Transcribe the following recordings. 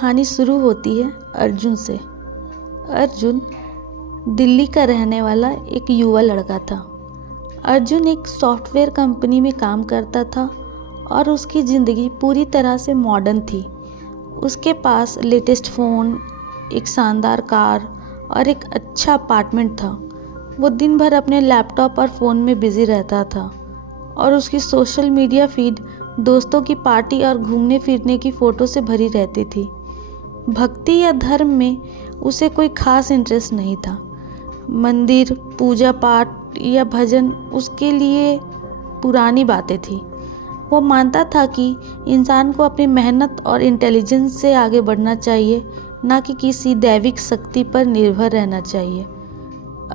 कहानी शुरू होती है अर्जुन से। अर्जुन दिल्ली का रहने वाला एक युवा लड़का था। अर्जुन एक सॉफ्टवेयर कंपनी में काम करता था और उसकी ज़िंदगी पूरी तरह से मॉडर्न थी। उसके पास लेटेस्ट फ़ोन, एक शानदार कार और एक अच्छा अपार्टमेंट था। वो दिन भर अपने लैपटॉप और फ़ोन में बिज़ी रहता था और उसकी सोशल मीडिया फीड दोस्तों की पार्टी और घूमने फिरने की फ़ोटो से भरी रहती थी। भक्ति या धर्म में उसे कोई खास इंटरेस्ट नहीं था। मंदिर, पूजा पाठ या भजन उसके लिए पुरानी बातें थी। वो मानता था कि इंसान को अपनी मेहनत और इंटेलिजेंस से आगे बढ़ना चाहिए, ना कि किसी दैविक शक्ति पर निर्भर रहना चाहिए।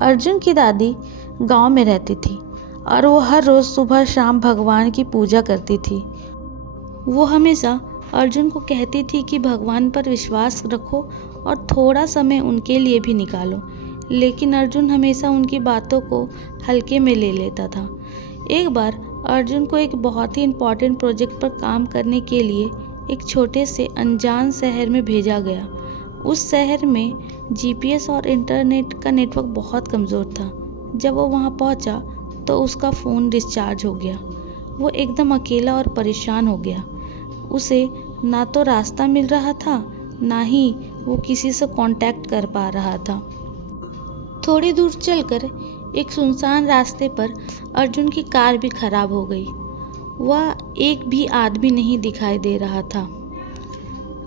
अर्जुन की दादी गांव में रहती थी और वो हर रोज़ सुबह शाम भगवान की पूजा करती थी। वो हमेशा अर्जुन को कहती थी कि भगवान पर विश्वास रखो और थोड़ा समय उनके लिए भी निकालो, लेकिन अर्जुन हमेशा उनकी बातों को हल्के में ले लेता था। एक बार अर्जुन को एक बहुत ही इम्पोर्टेंट प्रोजेक्ट पर काम करने के लिए एक छोटे से अनजान शहर में भेजा गया। उस शहर में जीपीएस और इंटरनेट का नेटवर्क बहुत कमज़ोर था। जब वो वहाँ पहुँचा तो उसका फ़ोन डिस्चार्ज हो गया। वो एकदम अकेला और परेशान हो गया। उसे ना तो रास्ता मिल रहा था, ना ही वो किसी से कांटेक्ट कर पा रहा था। थोड़ी दूर चलकर एक सुनसान रास्ते पर अर्जुन की कार भी खराब हो गई। वह एक भी आदमी नहीं दिखाई दे रहा था।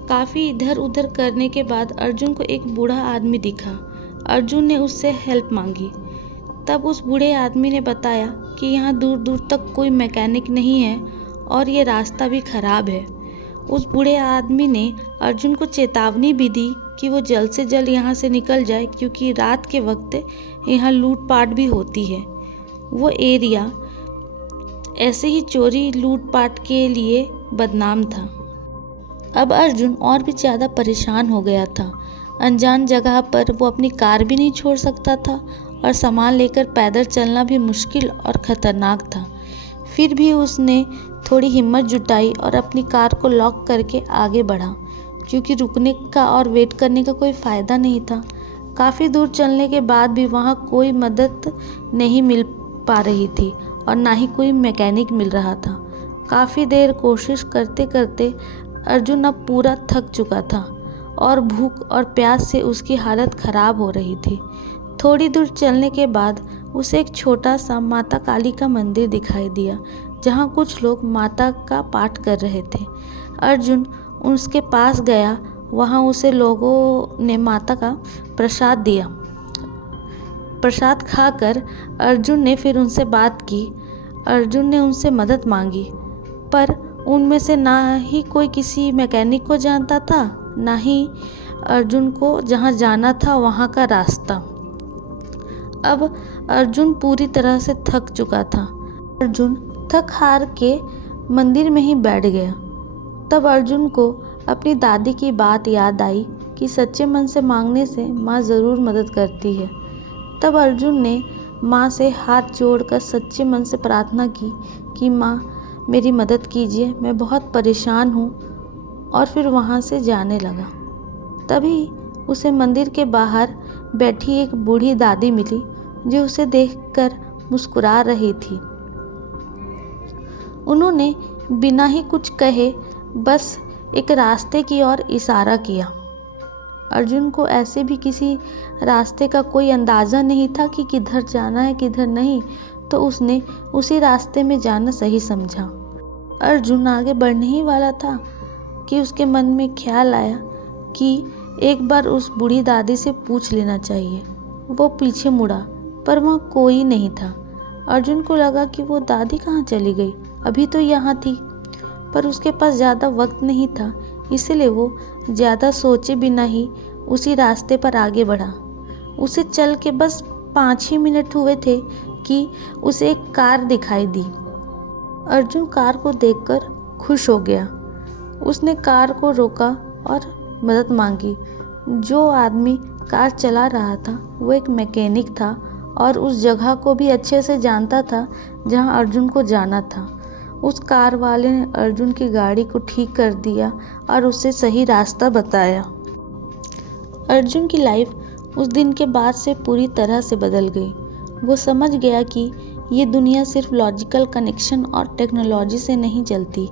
काफ़ी इधर उधर करने के बाद अर्जुन को एक बूढ़ा आदमी दिखा। अर्जुन ने उससे हेल्प मांगी। तब उस बूढ़े आदमी ने बताया कि यहाँ दूर दूर तक कोई मैकेनिक नहीं है और ये रास्ता भी खराब है। उस बूढ़े आदमी ने अर्जुन को चेतावनी भी दी कि वो जल्द से जल्द यहाँ से निकल जाए, क्योंकि रात के वक्त यहाँ लूटपाट भी होती है। वो एरिया ऐसे ही चोरी लूटपाट के लिए बदनाम था। अब अर्जुन और भी ज़्यादा परेशान हो गया था। अनजान जगह पर वो अपनी कार भी नहीं छोड़ सकता था और सामान लेकर पैदल चलना भी मुश्किल और ख़तरनाक था। फिर भी उसने थोड़ी हिम्मत जुटाई और अपनी कार को लॉक करके आगे बढ़ा, क्योंकि रुकने का और वेट करने का कोई फ़ायदा नहीं था। काफ़ी दूर चलने के बाद भी वहाँ कोई मदद नहीं मिल पा रही थी और ना ही कोई मैकेनिक मिल रहा था। काफ़ी देर कोशिश करते करते अर्जुन अब पूरा थक चुका था और भूख और प्यास से उसकी हालत ख़राब हो रही थी। थोड़ी दूर चलने के बाद उसे एक छोटा सा माता काली का मंदिर दिखाई दिया, जहाँ कुछ लोग माता का पाठ कर रहे थे। अर्जुन उसके पास गया। वहाँ उसे लोगों ने माता का प्रसाद दिया। प्रसाद खाकर अर्जुन ने फिर उनसे बात की। अर्जुन ने उनसे मदद मांगी, पर उनमें से ना ही कोई किसी मैकेनिक को जानता था, ना ही अर्जुन को जहाँ जाना था वहाँ का रास्ता। अब अर्जुन पूरी तरह से थक चुका था। अर्जुन थक हार के मंदिर में ही बैठ गया। तब अर्जुन को अपनी दादी की बात याद आई कि सच्चे मन से मांगने से माँ ज़रूर मदद करती है। तब अर्जुन ने माँ से हाथ जोड़कर सच्चे मन से प्रार्थना की कि माँ, मेरी मदद कीजिए, मैं बहुत परेशान हूँ। और फिर वहाँ से जाने लगा। तभी उसे मंदिर के बाहर बैठी एक बूढ़ी दादी मिली, जो उसे देखकर मुस्कुरा रही थी। उन्होंने बिना ही कुछ कहे बस एक रास्ते की ओर इशारा किया। अर्जुन को ऐसे भी किसी रास्ते का कोई अंदाज़ा नहीं था कि किधर जाना है किधर नहीं, तो उसने उसी रास्ते में जाना सही समझा। अर्जुन आगे बढ़ने ही वाला था कि उसके मन में ख्याल आया कि एक बार उस बूढ़ी दादी से पूछ लेना चाहिए। वो पीछे मुड़ा, पर वहाँ कोई नहीं था। अर्जुन को लगा कि वो दादी कहाँ चली गई, अभी तो यहाँ थी। पर उसके पास ज़्यादा वक्त नहीं था, इसलिए वो ज़्यादा सोचे बिना ही उसी रास्ते पर आगे बढ़ा। उसे चल के बस 5 ही मिनट हुए थे कि उसे एक कार दिखाई दी। अर्जुन कार को देखकर खुश हो गया। उसने कार को रोका और मदद मांगी। जो आदमी कार चला रहा था वो एक मैकेनिक था और उस जगह को भी अच्छे से जानता था जहां अर्जुन को जाना था। उस कार वाले ने अर्जुन की गाड़ी को ठीक कर दिया और उसे सही रास्ता बताया। अर्जुन की लाइफ उस दिन के बाद से पूरी तरह से बदल गई। वो समझ गया कि ये दुनिया सिर्फ लॉजिकल कनेक्शन और टेक्नोलॉजी से नहीं चलती,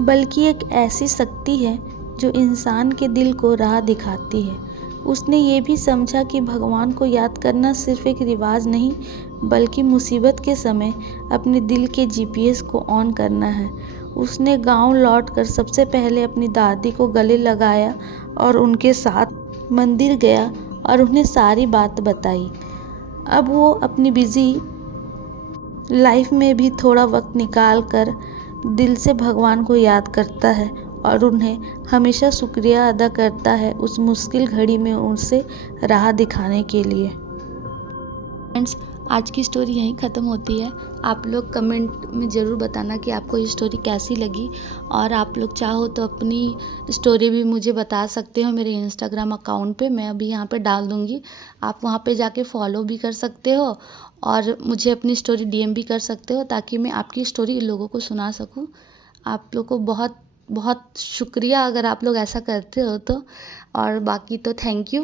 बल्कि एक ऐसी शक्ति है जो इंसान के दिल को राह दिखाती है। उसने ये भी समझा कि भगवान को याद करना सिर्फ एक रिवाज नहीं, बल्कि मुसीबत के समय अपने दिल के जीपीएस को ऑन करना है। उसने गांव लौटकर सबसे पहले अपनी दादी को गले लगाया और उनके साथ मंदिर गया और उन्हें सारी बात बताई। अब वो अपनी बिजी लाइफ में भी थोड़ा वक्त निकाल कर दिल से भगवान को याद करता है और उन्हें हमेशा शुक्रिया अदा करता है उस मुश्किल घड़ी में उनसे राह दिखाने के लिए। फ्रेंड्स, आज की स्टोरी यहीं ख़त्म होती है। आप लोग कमेंट में ज़रूर बताना कि आपको ये स्टोरी कैसी लगी, और आप लोग चाहो तो अपनी स्टोरी भी मुझे बता सकते हो मेरे इंस्टाग्राम अकाउंट पे। मैं अभी यहाँ पे डाल दूँगी, आप वहाँ पे जाके फॉलो भी कर सकते हो और मुझे अपनी स्टोरी डीएम भी कर सकते हो, ताकि मैं आपकी स्टोरी लोगों को सुना सकूँ। आप लोग को बहुत बहुत शुक्रिया अगर आप लोग ऐसा करते हो तो, और बाकी तो थैंक यू।